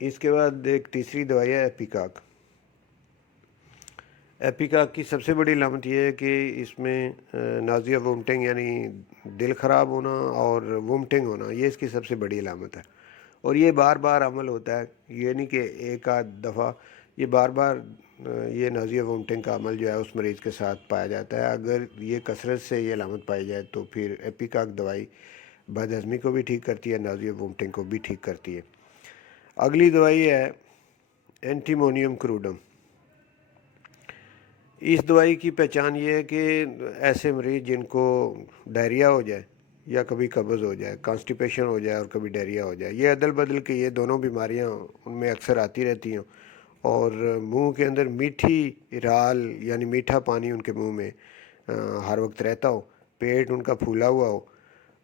اس کے بعد ایک تیسری دوائی ہے ایپیکاک۔ ایپیکاک کی سب سے بڑی علامت یہ ہے کہ اس میں نازیہ وومٹنگ یعنی دل خراب ہونا اور وومٹنگ ہونا، یہ اس کی سب سے بڑی علامت ہے، اور یہ بار بار عمل ہوتا ہے، یہ نہیں کہ ایک آدھ دفعہ، یہ بار بار یہ نازیہ وومٹنگ کا عمل جو ہے اس مریض کے ساتھ پایا جاتا ہے۔ اگر یہ کثرت سے یہ علامت پائی جائے تو پھر ایپیکاک دوائی بد ہضمی کو بھی ٹھیک کرتی ہے، نازیہ وومٹنگ کو بھی ٹھیک کرتی ہے۔ اگلی دوائی ہے اینٹیمونیم کروڈم۔ اس دوائی کی پہچان یہ ہے کہ ایسے مریض جن کو ڈائریا ہو جائے یا کبھی قبض ہو جائے، کانسٹیپیشن ہو جائے اور کبھی ڈائریا ہو جائے، یہ عدل بدل کے یہ دونوں بیماریاں ان میں اکثر آتی رہتی ہیں، اور منہ کے اندر میٹھی رال یعنی میٹھا پانی ان کے منہ میں ہر وقت رہتا ہو، پیٹ ان کا پھولا ہوا ہو،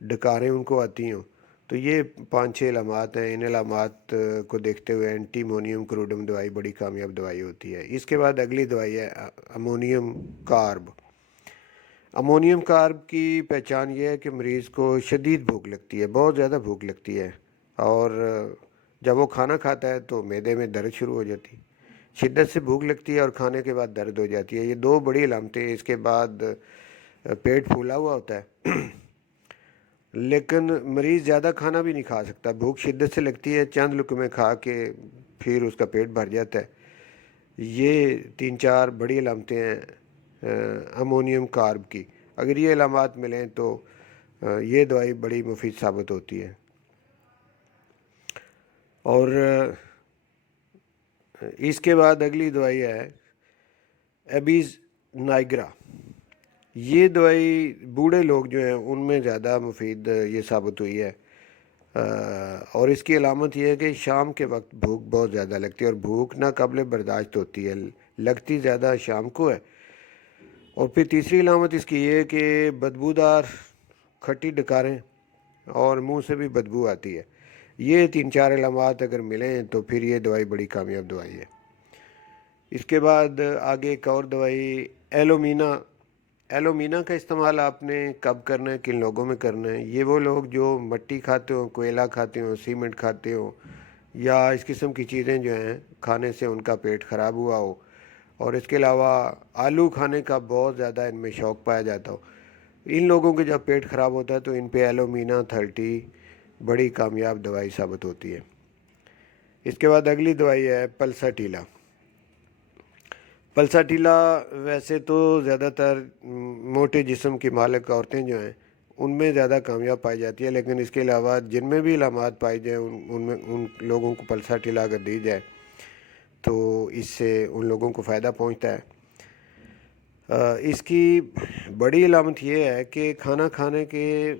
ڈکاریں ان کو آتی ہوں، تو یہ 5-6 علامات ہیں۔ ان علامات کو دیکھتے ہوئے اینٹیمونیم کروڈم دوائی بڑی کامیاب دوائی ہوتی ہے۔ اس کے بعد اگلی دوائی ہے امونیم کارب۔ امونیم کارب کی پہچان یہ ہے کہ مریض کو شدید بھوک لگتی ہے، بہت زیادہ بھوک لگتی ہے، اور جب وہ کھانا کھاتا ہے تو معدے میں درد شروع ہو جاتی ہے، شدت سے بھوک لگتی ہے اور کھانے کے بعد درد ہو جاتی ہے، یہ دو بڑی علامتیں۔ اس کے بعد پیٹ پھولا ہوا ہوتا ہے لیکن مریض زیادہ کھانا بھی نہیں کھا سکتا، بھوک شدت سے لگتی ہے، چند لقمے کھا کے پھر اس کا پیٹ بھر جاتا ہے۔ یہ 3-4 بڑی علامتیں ہیں امونیم کارب کی۔ اگر یہ علامات ملیں تو یہ دوائی بڑی مفید ثابت ہوتی ہے۔ اور اس کے بعد اگلی دوائی ہے ایبیز نائگرا۔ یہ دوائی بوڑھے لوگ جو ہیں ان میں زیادہ مفید یہ ثابت ہوئی ہے، اور اس کی علامت یہ ہے کہ شام کے وقت بھوک بہت زیادہ لگتی ہے، اور بھوک ناقابل برداشت ہوتی ہے، لگتی زیادہ شام کو ہے۔ اور پھر تیسری علامت اس کی یہ ہے کہ بدبودار کھٹی ڈکاریں اور منہ سے بھی بدبو آتی ہے۔ یہ 3-4 علامات اگر ملیں تو پھر یہ دوائی بڑی کامیاب دوائی ہے۔ اس کے بعد آگے ایک اور دوائی ایلومینا۔ ایلومینا کا استعمال آپ نے کب کرنا ہے، کن لوگوں میں کرنا ہے؟ یہ وہ لوگ جو مٹی کھاتے ہوں، کوئلہ کھاتے ہوں، سیمنٹ کھاتے ہوں، یا اس قسم کی چیزیں جو ہیں کھانے سے ان کا پیٹ خراب ہوا ہو، اور اس کے علاوہ آلو کھانے کا بہت زیادہ ان میں شوق پایا جاتا ہو۔ ان لوگوں کے جب پیٹ خراب ہوتا ہے تو ان پہ ایلومینا 30 بڑی کامیاب دوائی ثابت ہوتی ہے۔ اس کے بعد اگلی دوائی ہے پلساٹیلا۔ پلساٹیلا ویسے تو زیادہ تر موٹے جسم کی مالک عورتیں جو ہیں ان میں زیادہ کامیاب پائی جاتی ہے، لیکن اس کے علاوہ جن میں بھی علامات پائی جائیں ان لوگوں کو پلساٹیلا اگر دی جائے تو اس سے ان لوگوں کو فائدہ پہنچتا ہے۔ اس کی بڑی علامت یہ ہے کہ کھانا کھانے کے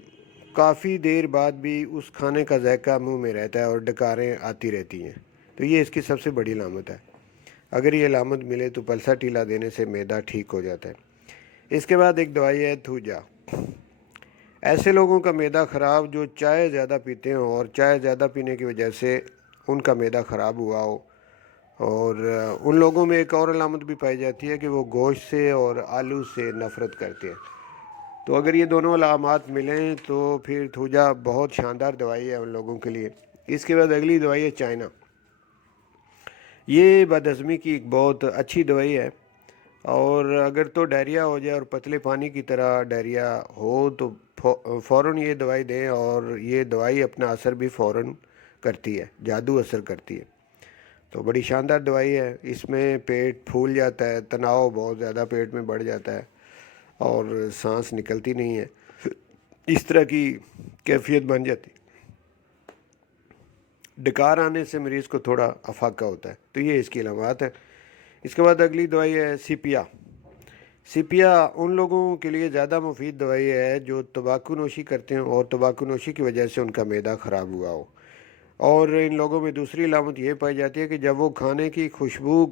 کافی دیر بعد بھی اس کھانے کا ذائقہ منہ میں رہتا ہے اور ڈکاریں آتی رہتی ہیں، تو یہ اس کی سب سے بڑی علامت ہے۔ اگر یہ علامت ملے تو پلساٹیلا دینے سے معدہ ٹھیک ہو جاتا ہے۔ اس کے بعد ایک دوائی ہے تھوجا۔ ایسے لوگوں کا معدہ خراب جو چائے زیادہ پیتے ہوں اور چائے زیادہ پینے کی وجہ سے ان کا معدہ خراب ہوا ہو، اور ان لوگوں میں ایک اور علامت بھی پائی جاتی ہے کہ وہ گوشت سے اور آلو سے نفرت کرتے ہیں، تو اگر یہ دونوں علامات ملیں تو پھر تھوجا بہت شاندار دوائی ہے ان لوگوں کے لیے۔ اس کے بعد اگلی دوائی ہے چائنا۔ یہ بد ہضمی کی ایک بہت اچھی دوائی ہے، اور اگر تو ڈائریا ہو جائے اور پتلے پانی کی طرح ڈائریا ہو تو فوراً یہ دوائی دیں، اور یہ دوائی اپنا اثر بھی فوراً کرتی ہے، جادو اثر کرتی ہے، تو بڑی شاندار دوائی ہے۔ اس میں پیٹ پھول جاتا ہے، تناؤ بہت زیادہ پیٹ میں بڑھ جاتا ہے اور سانس نکلتی نہیں ہے، اس طرح کی کیفیت بن جاتی، ڈکار آنے سے مریض کو تھوڑا افاقہ ہوتا ہے، تو یہ اس کی علامات ہے۔ اس کے بعد اگلی دوائی ہے سیپیا۔ سیپیا ان لوگوں کے لیے زیادہ مفید دوائی ہے جو تمباکو نوشی کرتے ہیں اور تمباکو نوشی کی وجہ سے ان کا معدہ خراب ہوا ہو، اور ان لوگوں میں دوسری علامت یہ پائی جاتی ہے کہ جب وہ کھانے کی خوشبو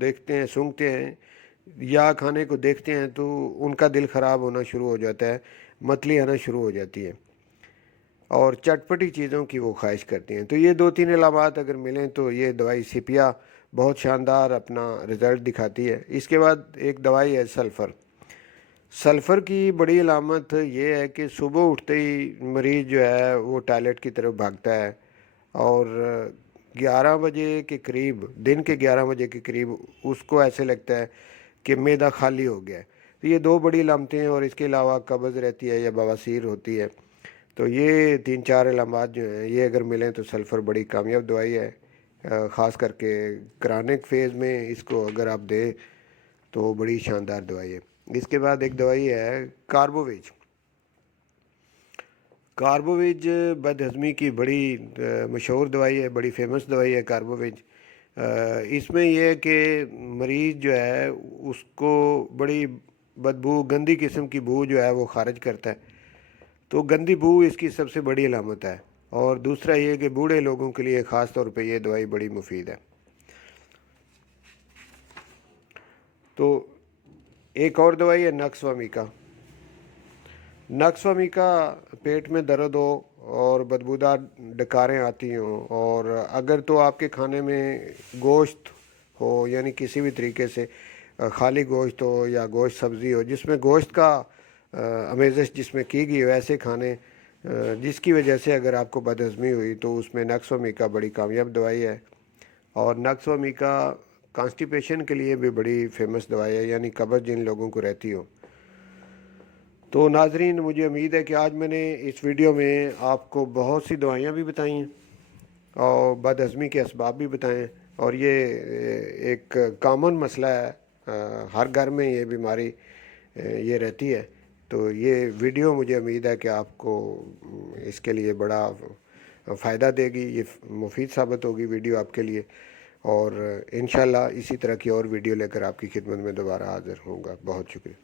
دیکھتے ہیں، سونگھتے ہیں یا کھانے کو دیکھتے ہیں تو ان کا دل خراب ہونا شروع ہو جاتا ہے، متلی آنا شروع ہو جاتی ہے، اور چٹپٹی چیزوں کی وہ خواہش کرتی ہیں۔ تو یہ 2-3 علامات اگر ملیں تو یہ دوائی سیپیا بہت شاندار اپنا رزلٹ دکھاتی ہے۔ اس کے بعد ایک دوائی ہے سلفر۔ سلفر کی بڑی علامت یہ ہے کہ صبح اٹھتے ہی مریض جو ہے وہ ٹائلٹ کی طرف بھاگتا ہے، اور 11 بجے کے قریب، دن کے 11 بجے کے قریب اس کو ایسے لگتا ہے کہ معدہ خالی ہو گیا ہے۔ تو یہ دو بڑی علامتیں ہیں، اور اس کے علاوہ قبض رہتی ہے یا بواسیر ہوتی ہے۔ تو یہ 3-4 علامات جو ہیں، یہ اگر ملیں تو سلفر بڑی کامیاب دوائی ہے، خاص کر کے کرانک فیز میں اس کو اگر آپ دیں تو بڑی شاندار دوائی ہے۔ اس کے بعد ایک دوائی ہے کاربوویج۔ کاربوویج بد ہضمی کی بڑی مشہور دوائی ہے، بڑی فیمس دوائی ہے کاربوویج۔ اس میں یہ ہے کہ مریض جو ہے اس کو بڑی بدبو، گندی قسم کی بو جو ہے وہ خارج کرتا ہے۔ تو گندی بو اس کی سب سے بڑی علامت ہے۔ اور دوسرا یہ کہ بوڑھے لوگوں کے لیے خاص طور پہ یہ دوائی بڑی مفید ہے۔ تو ایک اور دوائی ہے نکسوامیکا۔ نکسوامیکا پیٹ میں درد ہو اور بدبودار ڈکاریں آتی ہوں، اور اگر تو آپ کے کھانے میں گوشت ہو، یعنی کسی بھی طریقے سے خالی گوشت ہو یا گوشت سبزی ہو جس میں گوشت کا آمیزش جس میں کی گئی ہو، ایسے کھانے جس کی وجہ سے اگر آپ کو بد ہضمی ہوئی، تو اس میں نکسوامیکا بڑی کامیاب دوائی ہے۔ اور نکسوامیکا کانسٹیپیشن کے لیے بھی بڑی فیمس دوائی ہے، یعنی قبض جن لوگوں کو رہتی ہو۔ تو ناظرین، مجھے امید ہے کہ آج میں نے اس ویڈیو میں آپ کو بہت سی دوائیاں بھی بتائی ہیں اور بد ہضمی کے اسباب بھی بتائے ہیں، اور یہ ایک کامن مسئلہ ہے، ہر گھر میں یہ بیماری یہ رہتی ہے۔ تو یہ ویڈیو مجھے امید ہے کہ آپ کو اس کے لیے بڑا فائدہ دے گی، یہ مفید ثابت ہوگی ویڈیو آپ کے لیے، اور انشاءاللہ اسی طرح کی اور ویڈیو لے کر آپ کی خدمت میں دوبارہ حاضر ہوں گا۔ بہت شکریہ۔